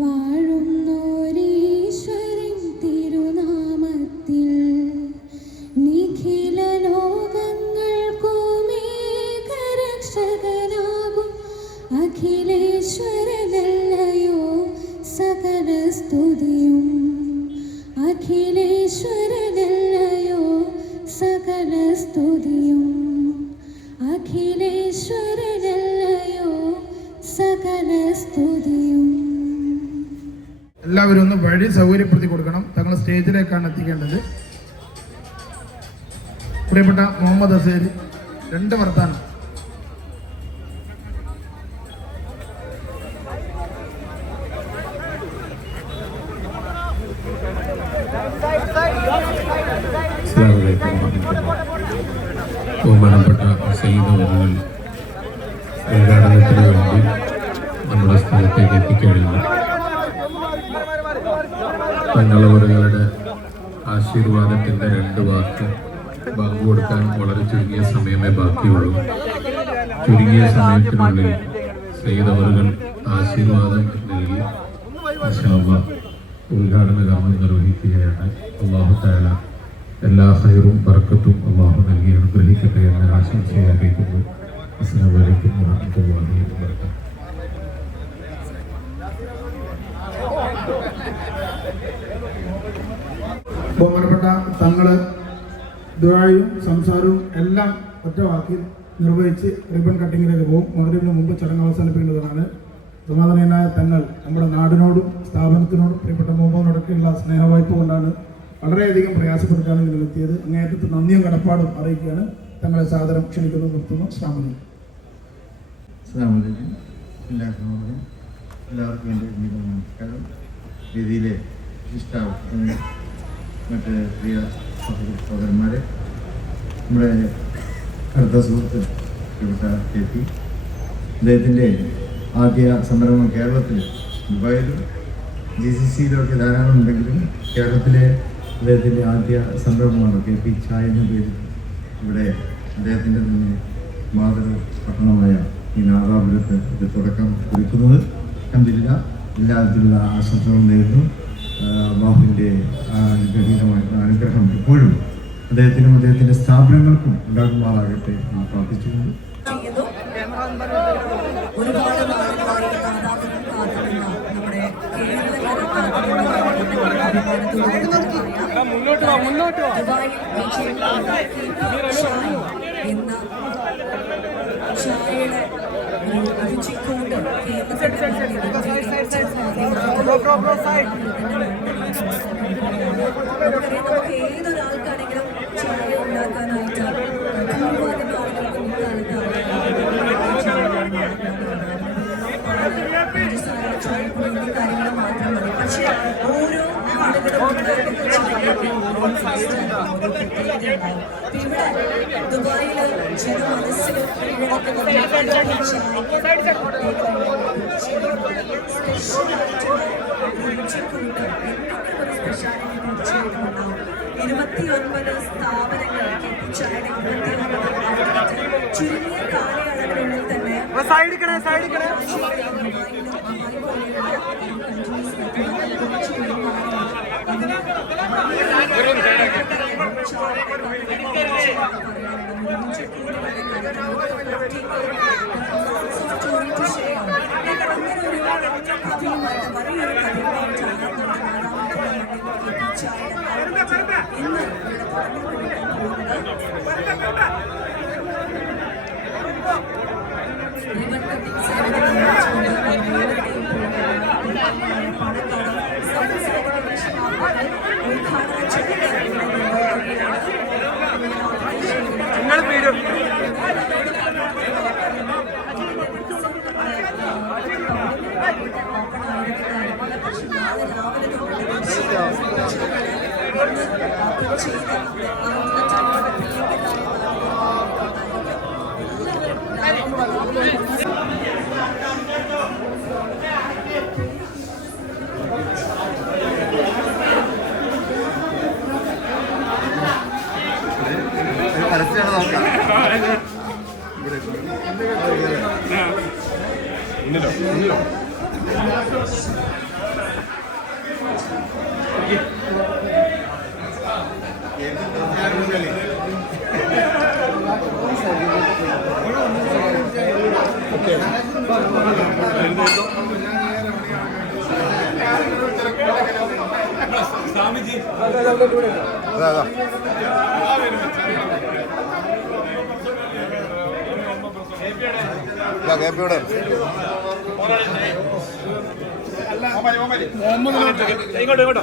വാഴുന്നോരീശ്വരൻ തിരുനാമത്തിൽ നിഖില ലോകങ്ങൾക്കുമേകരക്ഷകനാകും അഖിലേശ്വരനല്ലയോ സകല സ്തുതിയും. അഖിലേശ്വരനല്ലയോ സകല സ്തുതിയും. അഖിലേശ്വരനല്ലയോ സകല സ്തുതിയും. എല്ലാവരും ഒന്ന് വഴി സൗകര്യപ്പെടുത്തി കൊടുക്കണം. തങ്ങൾ സ്റ്റേജിലേക്കാണ് എത്തിക്കേണ്ടത്. പ്രിയപ്പെട്ട മുഹമ്മദ് അസേരി, 2 വർത്താനം. ബഹുമാനപ്പെട്ട സയ്യിദ് അവറുകൾ ഉദ്ഘാടനത്തിന് വേണ്ടി നമ്മുടെ സ്ഥലത്തേക്ക് എത്തിക്കഴിഞ്ഞു. തങ്ങളവറുകളുടെ ആശീർവാദത്തിൻ്റെ 2 വാക്ക് പങ്കുകൊടുക്കാൻ വളരെ ചുരുങ്ങിയ സമയമേ ബാക്കിയുള്ളൂ. ചുരുങ്ങിയ സമയത്തിനുള്ളിൽ സയ്യിദ് അവറുകൾ ആശീർവാദം നൽകി ഉദ്ഘാടന കർമ്മം നിർവഹിക്കുകയാണ്. അല്ലാഹു തആല എല്ലാ ഖൈറും ബർക്കത്തും അല്ലാഹു നൽകി അനുഗ്രഹിക്കട്ടെ എന്ന് ആശംസയെ അറിയിക്കുന്നു. അസ്സലാമു അലൈക്കും വറഹ്മത്തുള്ളാഹി വബറകാതുഹു. ബഹുമാനപ്പെട്ട തങ്ങള് ദുആയും സംസാരവും എല്ലാം ഒറ്റ വാക്കിൽ നിർവഹിച്ച് റിബൺ കട്ടിങ്ങിലേക്ക് പോകും. മഗ്‌രിബിന് മുമ്പ് ചടങ്ങ് അവസാനിപ്പിക്കേണ്ടതാണ്. സമാധാനീയനായ തങ്ങൾ നമ്മുടെ നാടിനോടും സ്ഥാപനത്തിനോടും പ്രിയപ്പെട്ട മുഹമ്മദിനോടൊക്കെയുള്ള സ്നേഹവായ്പ കൊണ്ടാണ് വളരെയധികം പ്രയാസപ്പെടുത്താൻ നിന്നെത്തിയത്. അങ്ങേയറ്റത്ത് നന്ദിയും കടപ്പാടും അറിയിക്കുകയാണ്. തങ്ങളെ സാദരം ക്ഷണിക്കുന്നു, നിർത്തുന്നു. അസ്സലാമു അലൈക്കും. എല്ലാവർക്കും എൻ്റെ നമസ്കാരം. വേദിയിലെ വിശിഷ്ടാവ മറ്റ് പ്രിയ സഹോദരന്മാരെ, നമ്മുടെ അടുത്ത സുഹൃത്ത് പ്രിയപ്പെട്ട KP, അദ്ദേഹത്തിൻ്റെ ആദ്യ സംരംഭം കേരളത്തിൽ ദുബായിലും GCCയിലൊക്കെ ധാരാളം ഉണ്ടെങ്കിലും കേരളത്തിലെ അദ്ദേഹത്തിൻ്റെ ആദ്യ സംരംഭമാണ് KP ചായ എന്ന പേരിൽ ഇവിടെ അദ്ദേഹത്തിൻ്റെ തന്നെ മാതൃ പട്ടണമായ ഈ നാദാപുരത്ത് ഇത് തുടക്കം കുറിക്കുന്നത്. അൽഹംദുലില്ലാഹ് എല്ലാ വിധത്തിലുള്ള ആശംസകളും നേരുന്നു. അല്ലാഹുവിൻ്റെ അനുഗ്രഹീതമായിട്ടുള്ള അനുഗ്രഹം എപ്പോഴും അദ്ദേഹത്തിനും അദ്ദേഹത്തിൻ്റെ സ്ഥാപനങ്ങൾക്കും ഉണ്ടാകുമാറാകട്ടെ എന്ന് പ്രാർത്ഥിച്ചുകൊണ്ട് ഒരുപാട് നാളുകളായി നാദാപുരം കാത്തിരുന്ന നമ്മുടെ എന്ന ചായയുടെ രുചിക്കൊണ്ട് നമുക്ക് ഏതൊരാൾക്കാണെങ്കിലും ചായ ഉണ്ടാക്കാനായിട്ട് ഒരുപാട് കാര്യങ്ങൾ മാത്രം മതി. പക്ഷെ ഓരോ ആളുകളും ഇവിടെ ദുബായില് ജനമനസ്സിൽ രുചിക്കൊണ്ട് എന്തെങ്കിലും ഒരു സ്പെഷ്യാലിറ്റി തീർച്ചയായിട്ടും ഉണ്ടാവും. 29 സ്ഥാപനങ്ങൾ ചുരുങ്ങിയ കാലയളവിനുള്ളിൽ തന്നെ ഇങ്ങോട്ടോ